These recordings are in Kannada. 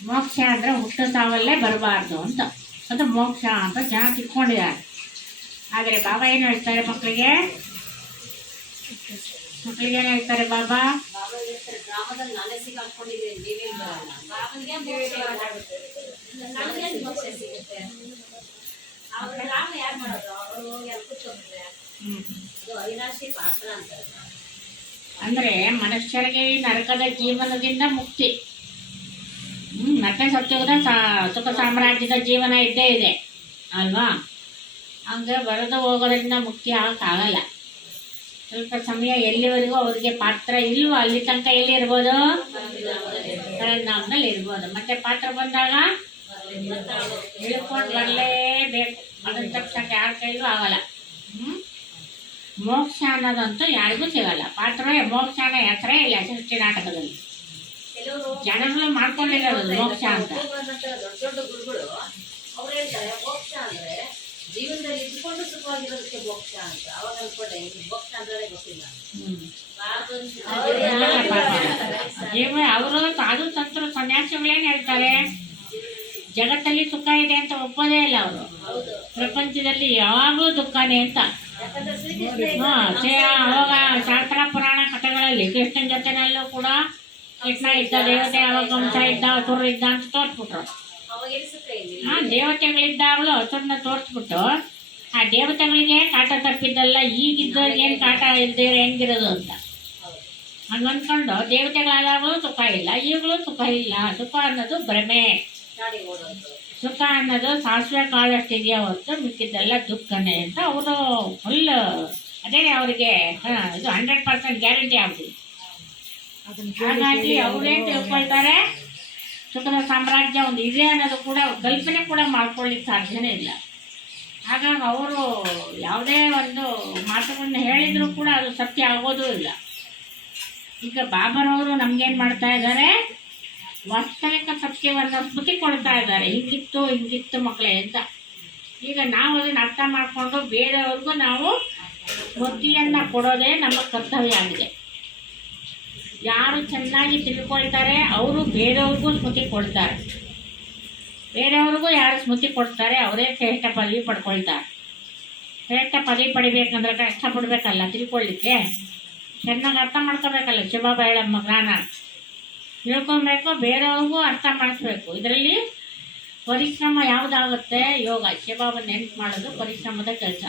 ಮೋಕ್ಷ ಅಂದರೆ ಹುಟ್ಟು ಸಾವಲ್ಲೇ ಬರಬಾರ್ದು ಅಂತ, ಅದು ಮೋಕ್ಷ ಅಂತ ಜನ ತಿಳ್ಕೊಂಡಿದ್ದಾರೆ. ಆದರೆ ಬಾಬಾ ಏನು ಹೇಳ್ತಾರೆ ಮಕ್ಕಳಿಗೆ ಏನು ಹೇಳ್ತಾರೆ ಬಾಬಾ? ಅಂದ್ರೆ ಮನುಷ್ಯರಿಗೆ ನರಕದ ಜೀವನದಿಂದ ಮುಕ್ತಿ, ಮತ್ತೆ ಸತ್ಯುಗದ ಸುಖ ಸಾಮ್ರಾಜ್ಯದ ಜೀವನ ಇದ್ದೇ ಇದೆ ಅಲ್ವಾ? ಹಂಗೆ ಬರೆದು ಹೋಗೋದ್ರಿಂದ ಮುಕ್ತಿ ಆಗಕ್ಕಾಗಲ್ಲ. ಸ್ವಲ್ಪ ಸಮಯ ಎಲ್ಲಿವರೆಗೂ ಅವ್ರಿಗೆ ಪಾತ್ರ ಇಲ್ವೋ ಅಲ್ಲಿ ತನಕ ಎಲ್ಲಿ ಇರ್ಬೋದು? ಪರಂಧಾಮದಲ್ಲಿ ಇರ್ಬೋದು. ಮತ್ತೆ ಪಾತ್ರ ಬಂದಾಗ ಇಳ್ಕೊಂಡು ಬರಲೇಬೇಕು. ಅದನ್ನ ತಪ್ಸಕ್ಕೆ ಯಾರ ಕೈಲೂ ಆಗಲ್ಲ. ಮೋಕ್ಷ ಅನ್ನೋದಂತೂ ಯಾರಿಗೂ ಸಿಗಲ್ಲ. ಪಾತ್ರವೇ ಮೋಕ್ಷನ ಹೆಸರೇ ಇಲ್ಲ ಸೃಷ್ಟಿ ನಾಟಕದಲ್ಲಿ. ಜನಗಳು ಮಾಡ್ಕೊಂಡಿರೋದು ಮೋಕ್ಷ ಅಂತ. ದೊಡ್ಡ ಗುರುಗಳು ಅವ್ರು ಹೇಳ್ತಾರೆ ಮೋಕ್ಷ ಅಂದ್ರೆ ಜೀವನದಲ್ಲಿ ಇದ್ಕೊಂಡು ಸುಖವಾಗಿರೋದಕ್ಕೆ ಮೋಕ್ಷ ಅಂತ. ಅವಾಗ ಅನ್ಕೊಂಡೆ ಮೋಕ್ಷ ಅಂದ್ರೆ ಗೊತ್ತಿಲ್ಲ. ಅವರು ಸಾಧು ಸಂತರು ಸನ್ಯಾಸಿಗಳೇನ್ ಹೇಳ್ತಾರೆ, ಜಗತ್ತಲ್ಲಿ ಸುಖ ಇದೆ ಅಂತ ಒಪ್ಪೋದೇ ಇಲ್ಲ ಅವರು. ಪ್ರಪಂಚದಲ್ಲಿ ಯಾವಾಗಲೂ ದುಃಖನೇ ಅಂತ. ಅವಾಗ ಶಾಸ್ತ್ರ ಪುರಾಣ ಕಥೆಗಳಲ್ಲಿ ಕೃಷ್ಣನ ಜೊತೆನಲ್ಲೂ ಕೂಡ ಕೃಷ್ಣ ಇದ್ದ, ದೇವತೆ ಅವಾಗ ವಂಶ ಇದ್ದ, ಹಸುರು ಇದ್ದ ಅಂತ ತೋರಿಸ್ಬಿಟ್ರು. ದೇವತೆಗಳಿದ್ದಾಗಲೂ ಹಸುರನ್ನ ತೋರಿಸ್ಬಿಟ್ಟು ಆ ದೇವತೆಗಳಿಗೆ ಕಾಟ ತಪ್ಪಿದ್ದಲ್ಲ, ಈಗಿದ್ದವ್ರಿಗೆ ಏನು ಕಾಟ ಇಲ್ದೇ ಹೆಂಗಿರೋದು ಅಂತ ಹಂಗನ್ಕೊಂಡು ದೇವತೆಗಳಾದಾಗಲೂ ಸುಖ ಇಲ್ಲ, ಈಗಲೂ ಸುಖ ಇಲ್ಲ. ಸುಖ ಅನ್ನೋದು ಭ್ರಮೆ. ಸುಖ ಅನ್ನೋದು ಸಾಸಿವೆ ಕಾಳಷ್ಟಿದೆಯಾ ಹೊರತು ಮಿಕ್ಕಿದ್ದೆಲ್ಲ ದುಃಖನೇ ಅಂತ ಅವರು ಫುಲ್ ಅದೇ ಅವರಿಗೆ ಇದು 100% ಗ್ಯಾರಂಟಿ ಆಗ್ಬಿಡಿ. ಹಾಗಾಗಿ ಅವರೇನು ತಿಳ್ಕೊಳ್ತಾರೆ, ಸುಖದ ಸಾಮ್ರಾಜ್ಯ ಒಂದು ಇದೆ ಅನ್ನೋದು ಕೂಡ ಕಲ್ಪನೆ ಕೂಡ ಮಾಡ್ಕೊಳ್ಳಿಕ್ಕೆ ಸಾಧ್ಯನೇ ಇಲ್ಲ. ಹಾಗಾಗಿ ಅವರು ಯಾವುದೇ ಒಂದು ಮಾತುಗಳನ್ನ ಹೇಳಿದರೂ ಕೂಡ ಅದು ಸತ್ಯ ಆಗೋದೂ ಇಲ್ಲ. ಈಗ ಬಾಬರವರು ನಮ್ಗೇನು ಮಾಡ್ತಾ ಇದ್ದಾರೆ, ವಾಸ್ತವಿಕ ಸತ್ಯವನ್ನು ಸ್ಮೃತಿ ಕೊಡ್ತಾ ಇದ್ದಾರೆ. ಹಿಂಗಿತ್ತು ಮಕ್ಕಳೇ ಅಂತ. ಈಗ ನಾವು ಅದನ್ನು ಅರ್ಥ ಮಾಡಿಕೊಂಡು ಬೇರೆಯವ್ರಿಗೂ ನಾವು ಬುದ್ಧಿಯನ್ನು ಕೊಡೋದೇ ನಮ್ಮ ಕರ್ತವ್ಯ ಆಗಿದೆ. ಯಾರು ಚೆನ್ನಾಗಿ ತಿಳ್ಕೊಳ್ತಾರೆ ಅವರು ಬೇರೆಯವ್ರಿಗೂ ಸ್ಮೃತಿ ಕೊಡ್ತಾರೆ. ಬೇರೆಯವ್ರಿಗೂ ಯಾರು ಸ್ಮೃತಿ ಕೊಡ್ತಾರೆ ಅವರೇ ಶ್ರೇಷ್ಠ ಪದವಿ ಪಡ್ಕೊಳ್ತಾರೆ. ಶ್ರೇಷ್ಠ ಪದವಿ ಪಡಿಬೇಕಂದ್ರೆ ಕಷ್ಟಪಡಬೇಕಲ್ಲ, ತಿಳ್ಕೊಳ್ಳಿಕ್ಕೆ ಚೆನ್ನಾಗಿ ಅರ್ಥ ಮಾಡ್ಕೋಬೇಕಲ್ಲ. ಶಿವಬಾಬಾ ಹೇಳಮ್ಮ ಜ್ಞಾನ ತಿಳ್ಕೊಬೇಕು, ಬೇರೆಯವ್ರಿಗೂ ಅರ್ಥ ಮಾಡಿಸ್ಬೇಕು. ಇದರಲ್ಲಿ ಪರಿಶ್ರಮ ಯಾವುದಾಗುತ್ತೆ? ಯೋಗ. ಶಿವಬಾಬಾ ನೆನ್ಪು ಮಾಡೋದು ಪರಿಶ್ರಮದ ಕೆಲಸ.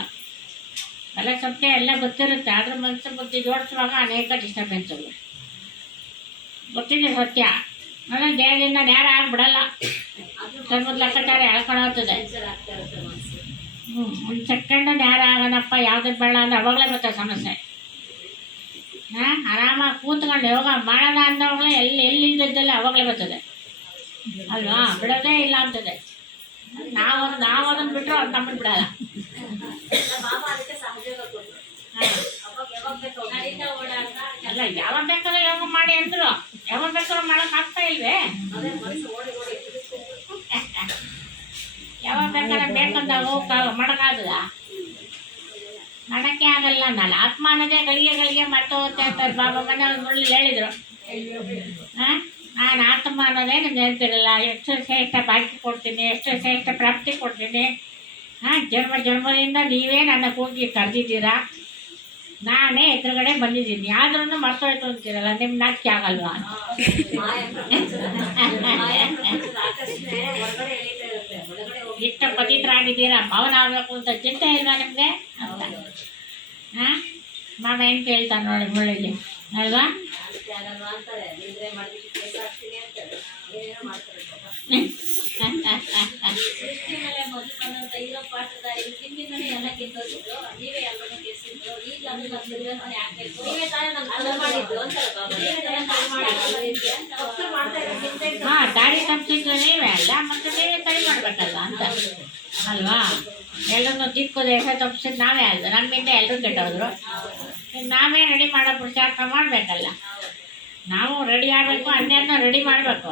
ಎಲ್ಲ ಸತ್ಯ ಎಲ್ಲ ಗೊತ್ತಿರುತ್ತೆ, ಆದ್ರೆ ಮನಸ್ಸು ಬುದ್ಧಿ ಜೋಡಿಸುವಾಗ ಅನೇಕ ಡಿಸ್ಟರ್ಬೆನ್ಸ್ಗಳು ಗೊತ್ತಿದೆ. ಸತ್ಯ ಅಂದರೆ ದೇಹದಿಂದ ನೇರ ಆಗಿಬಿಡಲ್ಲ, ಸ್ವಲ್ಪ ಲೆಕ್ಕಾಚಾರ ಹೇಳ್ಕೊಳತ್ತದೆ. ಒಂದು ಸೆಕೆಂಡು ನೇರ ಆಗೋಣಪ್ಪ ಯಾವುದಕ್ಕೆ ಬೇಡ ಅಂದ್ರೆ ಅವಾಗಲೇ ಬರ್ತದೆ ಸಮಸ್ಯೆ. ಆರಾಮಾಗಿ ಕೂತ್ಕೊಂಡು ಯೋಗ ಮಾಡೋಣ ಅಂದವಾಗಲೇ ಎಲ್ಲಿದ್ದಲ್ಲ ಅವಾಗಲೇ ಬರ್ತದೆ ಅಲ್ವಾ? ಬಿಡೋದೇ ಇಲ್ಲ ಅಂತದೆ. ನಾವು ಅದನ್ನು ಬಿಟ್ಟರು ಅದು ನಮ್ಮನ್ನು ಬಿಡಲ್ಲ. ಅಲ್ಲ, ಯಾವಾಗ ಬೇಕಾದ್ರೂ ಯೋಗ ಮಾಡಿ ಅಂದ್ರು, ಯಾವಾಗ ಬೇಕಾದ್ರೂ ಮಾಡಕ್ ಆಗ್ತಾ ಇಲ್ವೇ? ಯಾವಾಗ ಬೇಕಾದ್ರೆ ಬೇಕಂದಾಗ ಮಾಡೋಕ್ಕಾಗಲ್ಲ, ಮಾಡಕ್ಕೆ ಆಗಲ್ಲ. ನಾನು ಆತ್ಮ ಅನ್ನೋದೇ ಗಳಿಗೆ ಮತ್ತೆ ಹೋಗುತ್ತೆ ಅಂತಾರೆ ಬಾಬಾ. ಮನೆ ಒಂದು ಹೇಳಿದ್ರು, ನಾನು ಆತ್ಮ ಅನ್ನೋದೇ ನಿಮ್ಗೆ ನೆನಪಿರಲ್ಲ. ಎಷ್ಟು ಶ್ರೇಷ್ಠ ಭಾಗ್ಯ ಕೊಡ್ತೀನಿ, ಎಷ್ಟು ಶ್ರೇಷ್ಠ ಪ್ರಾಪ್ತಿ ಕೊಡ್ತೀನಿ. ಜನ್ಮದಿಂದ ನೀವೇ ನನ್ನ ಕೂಗಿ ಕರೆದಿದ್ದೀರಾ, ನಾನೇ ಎದುರುಗಡೆ ಬಂದಿದ್ದೀನಿ, ಆದ್ರೂ ಮರ್ತೋಯ್ತು ಅಂತೀರಲ್ಲ, ನಿಮ್ಮ ನಾಚಿಕೆ ಆಗಲ್ವಾ? ಇಷ್ಟ ಪತಿತರಾಗಿದ್ದೀರಾ, ಭವನ ಆಗಬೇಕು ಅಂತ ಚಿಂತೆ ಇಲ್ವಾ ನಿಮಗೆ ಅಂತ ಮಾಮ ಏನು ಕೇಳ್ತಾನೆ ನೋಡಿ ಮುಳ್ಳಿಗೆ ಅಲ್ವಾ? ದಾರಿ ತಪ್ಪಿದ್ದು ನೀವೇ ಅಲ್ಲ, ಮತ್ತೆ ನೀವೇ ಸರಿ ಮಾಡ್ಬೇಕಲ್ಲ ಅಂತ ಅಲ್ವಾ? ಎಲ್ಲರನ್ನು ದಿಕ್ಕು ದೇಶ ತಪ್ಪಿಸಿದ್ ನಾವೇ ಅಲ್ವ, ನಮ್ಮಿಂದ ಎಲ್ಲರೂ ಕೆಟ್ಟೋದ್ರು. ನಾವೇ ರೆಡಿ ಮಾಡೋ ಪುರುಷಾರ್ಥ ಮಾಡಬೇಕಲ್ಲ. ನಾವು ರೆಡಿ ಆಗಬೇಕು, ಅನ್ಯರನ್ನ ರೆಡಿ ಮಾಡಬೇಕು.